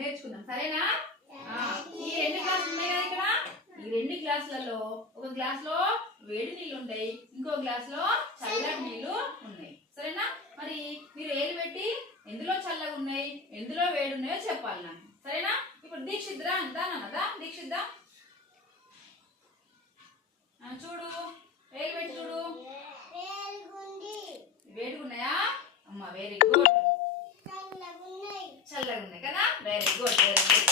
నేర్చుకుందాం సరేనా. ఈ 2 గ్లాసులు ఉన్నాయి కదా ఇక్కడ, ఈ 2 గ్లాసులలో ఒక గ్లాస్ లో వేడి నీళ్ళు ఉంటాయి, ఇంకో గ్లాస్ లో చల్లటి నీళ్ళు ఉన్నాయి సరేనా. మరి మీరు ఏలు పెట్టి ఎందులో చల్లగా ఉన్నాయి ఎందులో వేడి ఉన్నాయో చెప్పాలి నాకు సరేనా. ఇప్పుడు దీక్షిద్రా అంతా నన్నదా దీక్షిద్దా చూడు, వేలు పెట్టి చూడు, వేడిగా ఉన్నాయా అమ్మ, వెరీ గుడ్, చల్లగా ఉన్నాయి కదా, very good very good.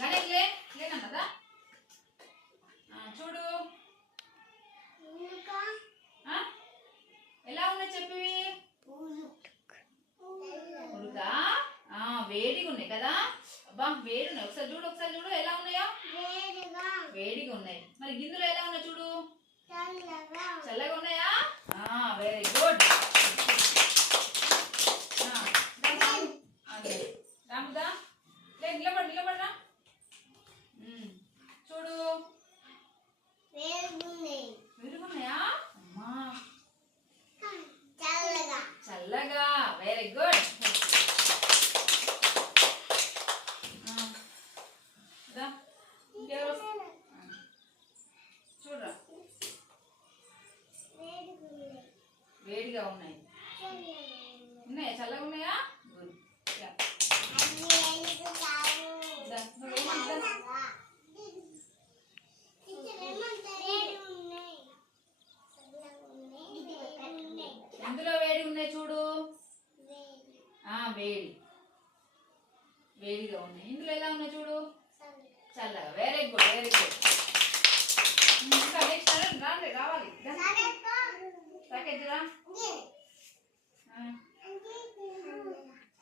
Ganesh లేనన్నదా చూడు, ఎలా ఉన్నాయి చెప్పివి, ఉడుకా వేడిగా ఉన్నాయి కదా, అబ్బా వేడి ఉన్నాయి, ఒకసారి చూడు ఒకసారి చూడు ఎలా ఉన్నాయో, వేడిగా ఉన్నాయి. మరి గిన్నెలో ఎలా ఉన్నాయి చూడు, చల్లగా ఉన్నాయా, వెరీ గుడ్. రాముదా లే నిలబడరా చూడు, వేరుగున్నాయా అమ్మా, చల్లగా వెరీ గుడ్. చూడరా వేడిగా ఉన్నాయి, ఉన్నాయా చల్లగా ఉన్నాయా, గుడ్. ఎందులో వేడి ఉన్నాయి చూడు, వేడి వేడిగా ఉన్నాయి, ఇందులో ఎలా ఉన్నాయి చూడు, చల్లగా వెరీ గుడ్ వెరీ గుడ్. ఇంకా నెక్స్ట్ రావాలి రావాలి ప్యాకెట్రా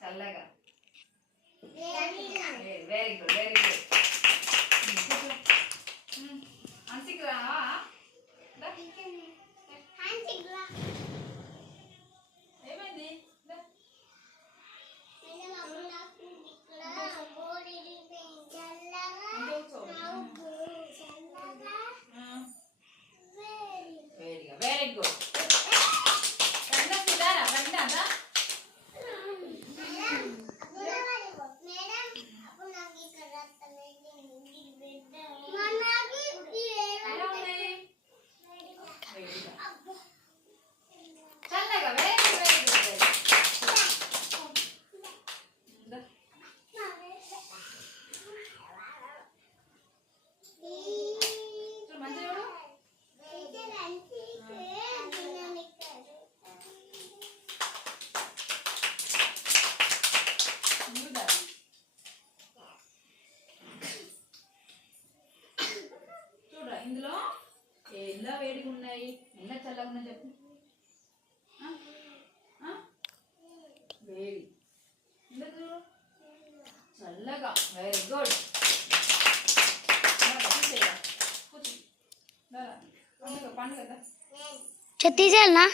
చల్లగా వెరీ గుడ్ వెరీ గుడ్. హన్సిక్ రా ఏమైంది, వెరీ గుడ్. చల్లగా వెరీ గుడ్ వెరీ గుడ్. మంచిగా చూడరా, ఇందులో ఎలా వేడిగా ఉన్నాయి ఎలా చల్లగా ఉన్నాయి చెప్పు, వేడి ఎందుకు చల్లగా వెరీ గుడ్. పండుగ తీసేయాలనా?